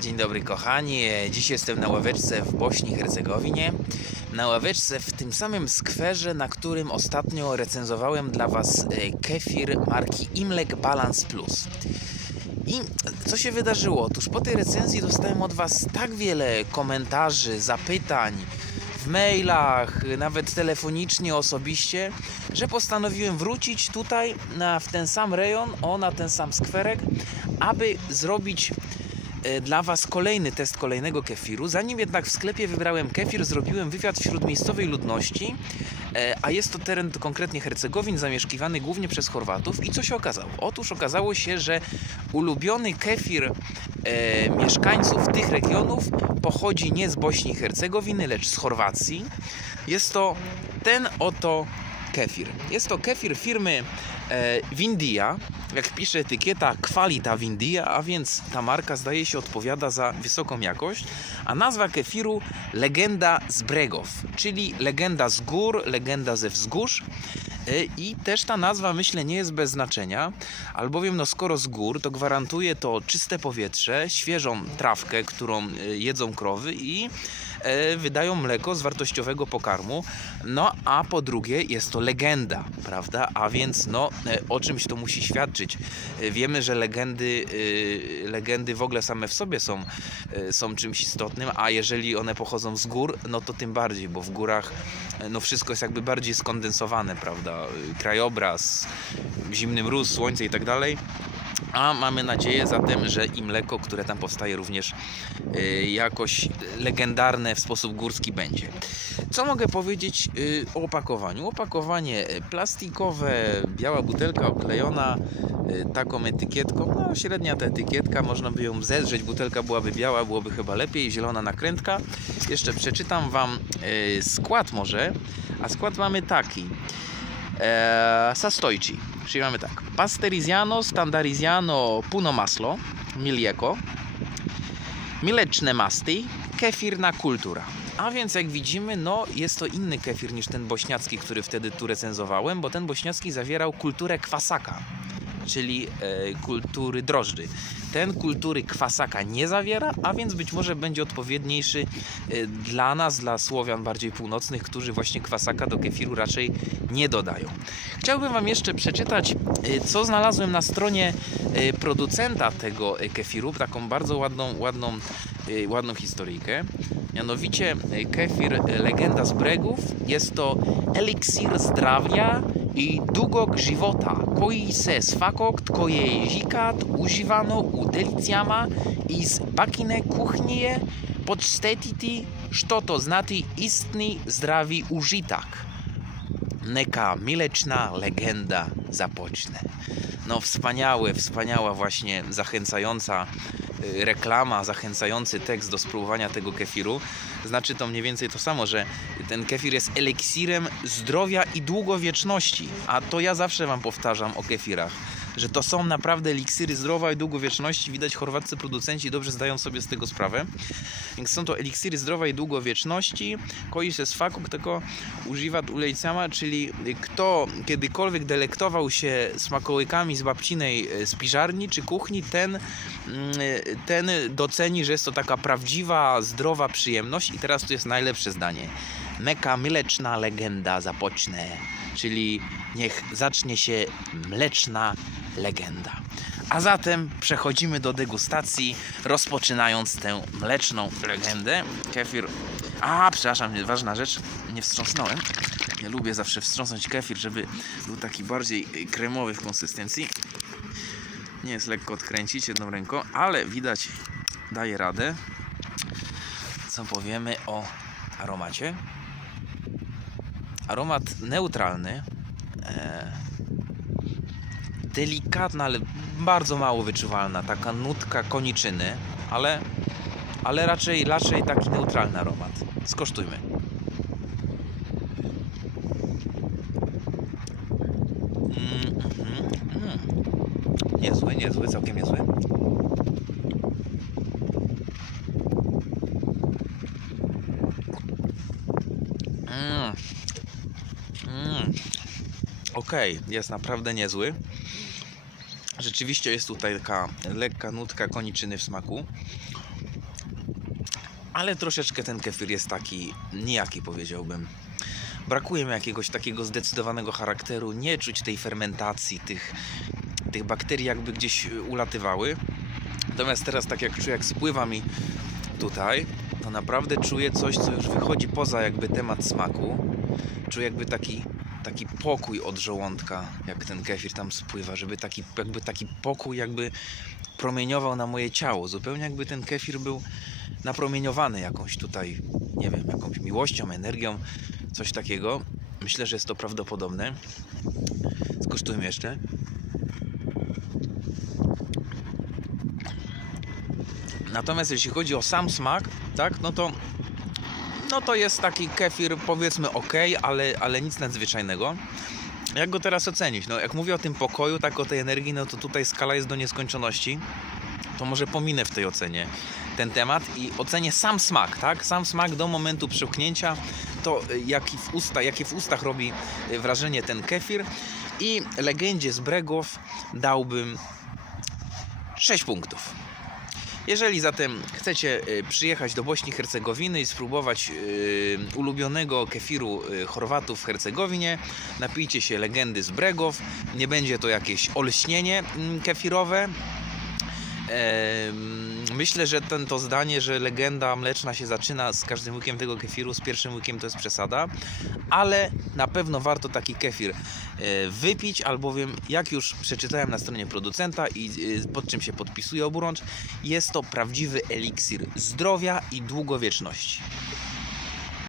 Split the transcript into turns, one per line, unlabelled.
Dzień dobry kochani, dziś jestem na ławeczce w Bośni Hercegowinie. Na ławeczce w tym samym skwerze, na którym ostatnio recenzowałem dla Was e, kefir marki Imlek Balance Plus. I co się wydarzyło? Otóż po tej recenzji dostałem od Was tak wiele komentarzy, zapytań w mailach, nawet telefonicznie, osobiście, że postanowiłem wrócić tutaj na, w ten sam rejon, o na ten sam skwerek, aby zrobić dla Was kolejny test kolejnego kefiru. Zanim jednak w sklepie wybrałem kefir, zrobiłem wywiad wśród miejscowej ludności, e, a jest to teren konkretnie Hercegowin, zamieszkiwany głównie przez Chorwatów. I co się okazało? Otóż okazało się, że ulubiony kefir e, mieszkańców tych regionów pochodzi nie z Bośni i Hercegowiny, lecz z Chorwacji. Jest to ten oto kefir. Jest to kefir firmy e, Windia. Jak pisze etykieta, kwalita Windia, a więc ta marka zdaje się odpowiada za wysoką jakość. A nazwa kefiru Legenda z Bregów, czyli legenda z gór, legenda ze wzgórz. E, I też ta nazwa, myślę, nie jest bez znaczenia, albowiem no skoro z gór, to gwarantuje to czyste powietrze, świeżą trawkę, którą e, jedzą krowy i e, wydają mleko z wartościowego pokarmu. No a po drugie jest to legenda, prawda? A więc no o czymś to musi świadczyć. Wiemy, że legendy, legendy w ogóle same w sobie są, są czymś istotnym, a jeżeli one pochodzą z gór, no to tym bardziej, bo w górach no wszystko jest jakby bardziej skondensowane, prawda? Krajobraz, zimny mróz, słońce i tak dalej. A mamy nadzieję zatem, że i mleko, które tam powstaje, również y, jakoś legendarne w sposób górski będzie. Co mogę powiedzieć y, o opakowaniu? Opakowanie y, plastikowe, biała butelka oklejona taką etykietką. No, średnia ta etykietka, można by ją zedrzeć. Butelka byłaby biała, byłoby chyba lepiej. Zielona nakrętka. Jeszcze przeczytam Wam skład może. A skład mamy taki. E, sastojci, czyli mamy tak, pasterizziano, standarizziano, puno maslo, mlieko, mleczne masty, kefirna kultura. A więc jak widzimy, no jest to inny kefir niż ten bośniacki, który wtedy tu recenzowałem, bo ten bośniacki zawierał kulturę kwasaka, czyli e, kultury drożdży. Ten kultury kwasaka nie zawiera, a więc być może będzie odpowiedniejszy e, dla nas, dla Słowian bardziej północnych, którzy właśnie kwasaka do kefiru raczej nie dodają. Chciałbym Wam jeszcze przeczytać, e, co znalazłem na stronie producenta tego kefiru, taką bardzo ładną, ładną, ładną historyjkę. Mianowicie kefir Legenda z Bregów jest to eliksir zdrowia i długog żywota, koji se svakog tko je žikat uživano u delicijama iz bakine kuchnije podstetiti što to znati istni zdrawi užitak. Neka mileczna legenda zapocznie. No wspaniały, wspaniała właśnie zachęcająca reklama, zachęcający tekst do spróbowania tego kefiru. Znaczy to mniej więcej to samo, że ten kefir jest eliksirem zdrowia i długowieczności. A to ja zawsze wam powtarzam o kefirach, że to są naprawdę eliksiry zdrowia i długowieczności. Widać chorwaccy producenci dobrze zdają sobie z tego sprawę. Więc są to eliksiry zdrowia i długowieczności. Koji się z faku, tego używa ulejcama, czyli kto kiedykolwiek delektował się smakołykami z babcinej e, spiżarni czy kuchni, ten, mm, ten doceni, że jest to taka prawdziwa, zdrowa przyjemność. I teraz tu jest najlepsze zdanie. Meka mleczna legenda zapocznie, czyli niech zacznie się mleczna legenda. A zatem przechodzimy do degustacji, rozpoczynając tę mleczną legendę. Kefir. A, przepraszam, ważna rzecz, nie wstrząsnąłem. Ja lubię zawsze wstrząsnąć kefir, żeby był taki bardziej y, kremowy w konsystencji. Nie jest lekko odkręcić jedną ręką, ale widać, daje radę. Co powiemy o aromacie? Aromat neutralny. E, delikatna, ale bardzo mało wyczuwalna, taka nutka koniczyny, ale, ale raczej, raczej taki neutralny aromat. Skosztujmy. Mm, mhm, mm. Niezły, niezły, całkiem niezły. Jest naprawdę niezły Rzeczywiście jest tutaj taka lekka nutka koniczyny w smaku. Ale troszeczkę ten kefir jest taki nijaki powiedziałbym. Brakuje mi jakiegoś takiego zdecydowanego charakteru, nie czuć tej fermentacji, tych, tych bakterii jakby gdzieś ulatywały. Natomiast teraz tak jak czuję, jak spływa mi tutaj, to naprawdę czuję coś, co już wychodzi poza jakby temat smaku. Czuję jakby taki, taki pokój od żołądka, jak ten kefir tam spływa, żeby taki, jakby taki pokój jakby promieniował na moje ciało. Zupełnie jakby ten kefir był napromieniowany jakąś tutaj, nie wiem, jakąś miłością, energią, coś takiego. Myślę, że jest to prawdopodobne. Skosztujmy jeszcze. Natomiast jeśli chodzi o sam smak, tak, no to no to jest taki kefir powiedzmy ok, ale, ale nic nadzwyczajnego. Jak go teraz ocenić? No jak mówię o tym pokoju, tak o tej energii, no to tutaj skala jest do nieskończoności. To może pominę w tej ocenie ten temat i ocenię sam smak, tak? Sam smak do momentu przełknięcia, to y, jaki w usta, jakie w ustach robi y, wrażenie ten kefir i legendzie z Bregów dałbym 6 punktów. Jeżeli zatem chcecie y, przyjechać do Bośni i Hercegowiny i spróbować y, ulubionego kefiru y, Chorwatów w Hercegowinie, napijcie się legendy z Bregów. Nie będzie to jakieś olśnienie mm, kefirowe. Myślę, że ten, to zdanie, że legenda mleczna się zaczyna z każdym łykiem tego kefiru, z pierwszym łykiem to jest przesada, ale na pewno warto taki kefir e, wypić, albowiem jak już przeczytałem na stronie producenta i e, pod czym się podpisuje oburącz, jest to prawdziwy eliksir zdrowia i długowieczności.